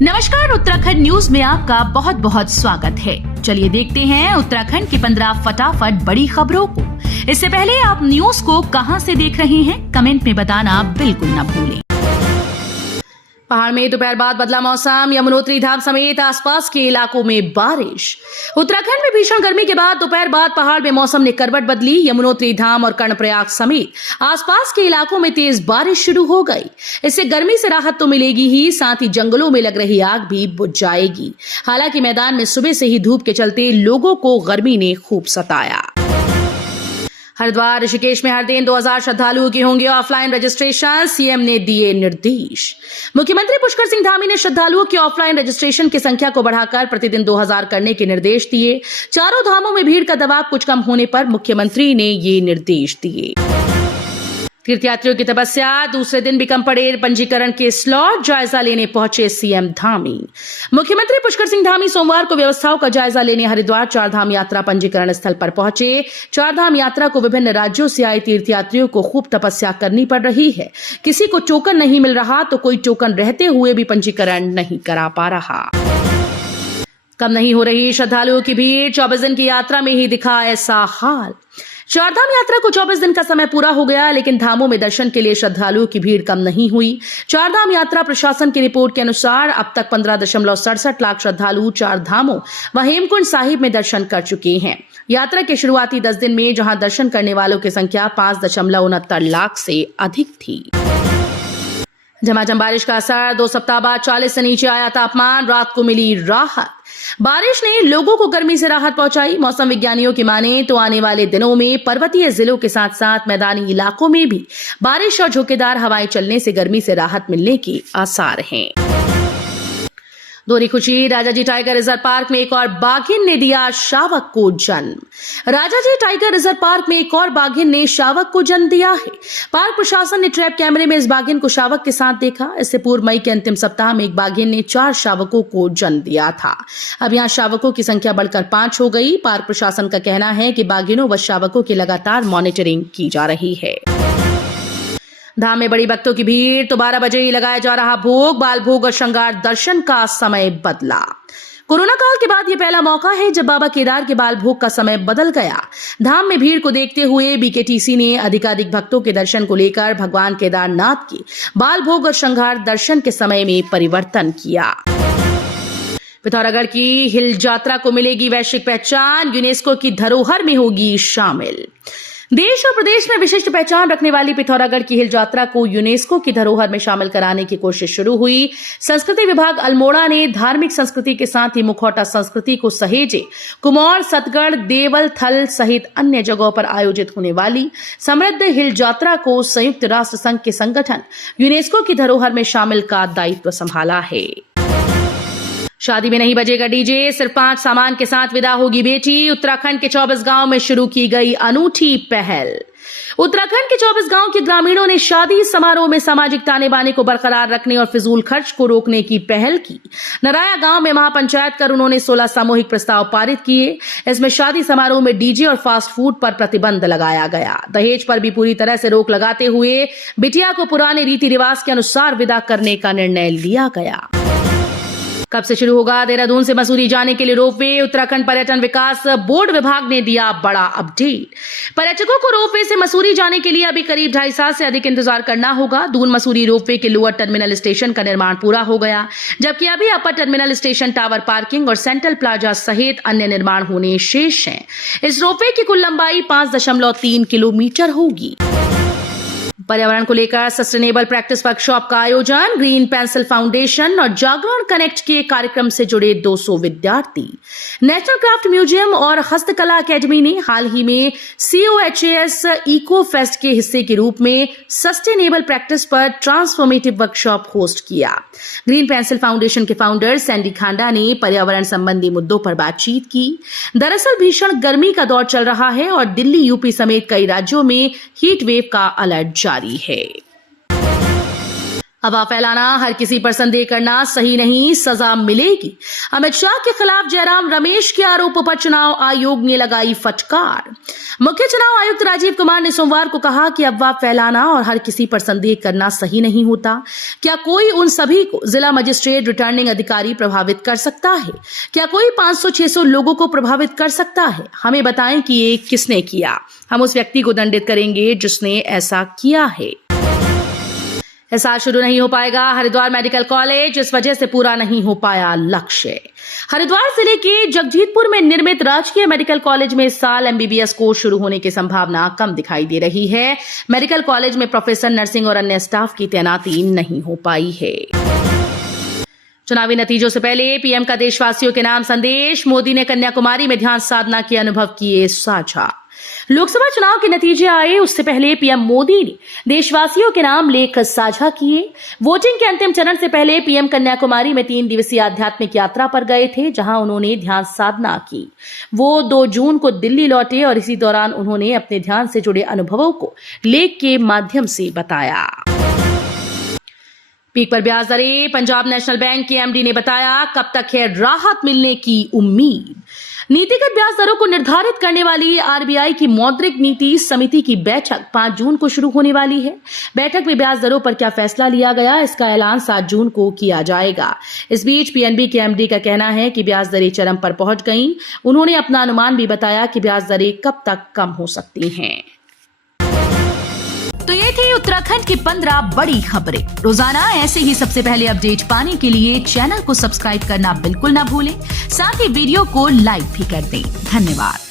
नमस्कार, उत्तराखंड न्यूज में आपका बहुत बहुत स्वागत है। चलिए देखते हैं उत्तराखंड की 15 फटाफट बड़ी खबरों को। इससे पहले आप न्यूज को कहां से देख रहे हैं, कमेंट में बताना बिल्कुल न भूलें। पहाड़ में दोपहर बाद बदला मौसम, यमुनोत्री धाम समेत आसपास के इलाकों में बारिश। उत्तराखंड में भीषण गर्मी के बाद दोपहर बाद पहाड़ में मौसम ने करवट बदली। यमुनोत्री धाम और कर्णप्रयाग समेत आसपास के इलाकों में तेज बारिश शुरू हो गई। इससे गर्मी से राहत तो मिलेगी ही, साथ ही जंगलों में लग रही आग भी बुझ जाएगी। हालांकि मैदान में सुबह से ही धूप के चलते लोगों को गर्मी ने खूब सताया। हरिद्वार ऋषिकेश में हर दिन 2000 श्रद्धालुओं के होंगे ऑफलाइन रजिस्ट्रेशन, सीएम ने दिए निर्देश। मुख्यमंत्री पुष्कर सिंह धामी ने श्रद्धालुओं के ऑफलाइन रजिस्ट्रेशन की संख्या को बढ़ाकर प्रतिदिन 2000 करने के निर्देश दिए। चारों धामों में भीड़ का दबाव कुछ कम होने पर मुख्यमंत्री ने ये निर्देश दिए। तीर्थयात्रियों की तपस्या, दूसरे दिन भी कम पड़े पंजीकरण के स्लॉट, जायजा लेने पहुंचे सीएम धामी। मुख्यमंत्री पुष्कर सिंह धामी सोमवार को व्यवस्थाओं का जायजा लेने हरिद्वार चारधाम यात्रा पंजीकरण स्थल पर पहुंचे। चारधाम यात्रा को विभिन्न राज्यों से आए तीर्थयात्रियों को खूब तपस्या करनी पड़ रही है। किसी को टोकन नहीं मिल रहा तो कोई टोकन रहते हुए भी पंजीकरण नहीं करा पा रहा। कम नहीं हो रही श्रद्धालुओं की भीड़, 24 दिन की यात्रा में ही दिखा ऐसा हाल। चारधाम यात्रा को 24 दिन का समय पूरा हो गया, लेकिन धामों में दर्शन के लिए श्रद्धालुओं की भीड़ कम नहीं हुई। चारधाम यात्रा प्रशासन की रिपोर्ट के अनुसार अब तक 15.67 लाख श्रद्धालु चार धामों व हेमकुंड साहिब में दर्शन कर चुके हैं। यात्रा के शुरुआती 10 दिन में जहां दर्शन करने वालों की संख्या 5.69 लाख से अधिक थी। झमाझम बारिश का असर, 2 सप्ताह बाद 40 से नीचे आया तापमान, रात को मिली राहत। बारिश ने लोगों को गर्मी से राहत पहुंचाई। मौसम विज्ञानियों की माने तो आने वाले दिनों में पर्वतीय जिलों के साथ साथ मैदानी इलाकों में भी बारिश और झोंकेदार हवाएं चलने से गर्मी से राहत मिलने के आसार हैं। दोहरी खुशी, राजाजी टाइगर रिजर्व पार्क में एक और बाघिन ने दिया शावक को जन्म। राजाजी टाइगर रिजर्व पार्क में एक और बाघिन ने शावक को जन्म दिया है। पार्क प्रशासन ने ट्रैप कैमरे में इस बाघिन को शावक के साथ देखा। इससे पूर्व मई के अंतिम सप्ताह में एक बाघिन ने 4 शावकों को जन्म दिया था। अब यहां शावकों की संख्या बढ़कर 5 हो गई। पार्क प्रशासन का कहना है कि बाघिनों व शावकों की लगातार मॉनिटरिंग की जा रही है। धाम में बड़ी भक्तों की भीड़, तो 12 बजे ही लगाया जा रहा भोग। बाल भोग और श्रृंगार दर्शन का समय बदला। कोरोना काल के बाद यह पहला मौका है जब बाबा केदार के बाल भोग का समय बदल गया। धाम में भीड़ को देखते हुए बीकेटीसी ने अधिकाधिक भक्तों के दर्शन को लेकर भगवान केदारनाथ के बाल भोग और श्रृंगार दर्शन के समय में परिवर्तन किया। पिथौरागढ़ की हिल यात्रा को मिलेगी वैश्विक पहचान, यूनेस्को की धरोहर में होगी शामिल। देश और प्रदेश में विशिष्ट पहचान रखने वाली पिथौरागढ़ की हिल यात्रा को यूनेस्को की धरोहर में शामिल कराने की कोशिश शुरू हुई। संस्कृति विभाग अल्मोड़ा ने धार्मिक संस्कृति के साथ ही मुखौटा संस्कृति को सहेजे कुमाऊं, सतगढ़, देवल, थल सहित अन्य जगहों पर आयोजित होने वाली समृद्ध हिल यात्रा को संयुक्त राष्ट्र संघ के संगठन यूनेस्को की धरोहर में शामिल का दायित्व संभाला है। शादी में नहीं बजेगा डीजे, सिर्फ 5 सामान के साथ विदा होगी बेटी। उत्तराखंड के 24 गांव में शुरू की गई अनूठी पहल। उत्तराखंड के 24 गांव के ग्रामीणों ने शादी समारोह में सामाजिक ताने बाने को बरकरार रखने और फिजूल खर्च को रोकने की पहल की। नराया गांव में महापंचायत कर उन्होंने 16 सामूहिक प्रस्ताव पारित किए। इसमें शादी समारोह में डीजे और फास्ट फूड पर प्रतिबंध लगाया गया। दहेज पर भी पूरी तरह से रोक लगाते हुए बिटिया को पुराने रीति रिवाज के अनुसार विदा करने का निर्णय लिया गया। कब से शुरू होगा देहरादून से मसूरी जाने के लिए रोपवे? उत्तराखंड पर्यटन विकास बोर्ड विभाग ने दिया बड़ा अपडेट। पर्यटकों को रोपवे से मसूरी जाने के लिए अभी करीब 2.5 साल से अधिक इंतजार करना होगा। दून मसूरी रोपवे के लोअर टर्मिनल स्टेशन का निर्माण पूरा हो गया, जबकि अभी अपर टर्मिनल स्टेशन, टावर पार्किंग और सेंट्रल प्लाजा सहित अन्य निर्माण होने शेष हैं। इस रोपवे की कुल लंबाई 5.3 किलोमीटर होगी। पर्यावरण को लेकर सस्टेनेबल प्रैक्टिस वर्कशॉप का आयोजन। ग्रीन पेंसिल फाउंडेशन और जागरण कनेक्ट के कार्यक्रम से जुड़े 200 विद्यार्थी। नेशनल क्राफ्ट म्यूजियम और हस्तकला अकेडमी ने हाल ही में COHAS इको फेस्ट के हिस्से के रूप में सस्टेनेबल प्रैक्टिस पर ट्रांसफॉर्मेटिव वर्कशॉप होस्ट किया। ग्रीन पेंसिल फाउंडेशन के फाउंडर सैंडी खांडा ने पर्यावरण संबंधी मुद्दों पर बातचीत की। दरअसल भीषण गर्मी का दौर चल रहा है और दिल्ली, यूपी समेत कई राज्यों में हीट वेव का अलर्ट जारी है। अफवाह फैलाना, हर किसी पर संदेह करना सही नहीं, सजा मिलेगी। अमित शाह के खिलाफ जयराम रमेश के आरोपों पर चुनाव आयोग ने लगाई फटकार। मुख्य चुनाव आयुक्त राजीव कुमार ने सोमवार को कहा कि अफवाह फैलाना और हर किसी पर संदेह करना सही नहीं होता। क्या कोई उन सभी को जिला मजिस्ट्रेट रिटर्निंग अधिकारी प्रभावित कर सकता है? क्या कोई 500-600 लोगों को प्रभावित कर सकता है? हमें बताएं कि ये किसने किया। हम उस व्यक्ति को दंडित करेंगे जिसने ऐसा किया है। इस साल शुरू नहीं हो पाएगा हरिद्वार मेडिकल कॉलेज, इस वजह से पूरा नहीं हो पाया लक्ष्य। हरिद्वार जिले के जगजीतपुर में निर्मित राजकीय मेडिकल कॉलेज में इस साल एमबीबीएस कोर्स शुरू होने की संभावना कम दिखाई दे रही है। मेडिकल कॉलेज में प्रोफेसर, नर्सिंग और अन्य स्टाफ की तैनाती नहीं हो पाई है। चुनावी नतीजों से पहले पीएम का देशवासियों के नाम संदेश। मोदी ने कन्याकुमारी में ध्यान साधना के अनुभव किए साझा। लोकसभा चुनाव के नतीजे आए उससे पहले पीएम मोदी ने देशवासियों के नाम लेख साझा किए। वोटिंग के अंतिम चरण से पहले पीएम कन्याकुमारी में 3 दिवसीय आध्यात्मिक यात्रा पर गए थे, जहां उन्होंने ध्यान साधना की। वो 2 जून को दिल्ली लौटे और इसी दौरान उन्होंने अपने ध्यान से जुड़े अनुभवों को लेख के माध्यम से बताया। पीक पर ब्याज दरें, पंजाब नेशनल बैंक के एमडी ने बताया, कब तक है राहत मिलने की उम्मीद। नीतिगत ब्याज दरों को निर्धारित करने वाली आरबीआई की मौद्रिक नीति समिति की बैठक 5 जून को शुरू होने वाली है। बैठक में ब्याज दरों पर क्या फैसला लिया गया, इसका ऐलान 7 जून को किया जाएगा। इस बीच पीएनबी के एमडी का कहना है कि ब्याज दरें चरम पर पहुंच गईं। उन्होंने अपना अनुमान भी बताया कि ब्याज दरें कब तक कम हो सकती हैं। तो ये थी उत्तराखंड की 15 बड़ी खबरें। रोजाना ऐसे ही सबसे पहले अपडेट पाने के लिए चैनल को सब्सक्राइब करना बिल्कुल ना भूलें। साथ ही वीडियो को लाइक भी कर दें। धन्यवाद।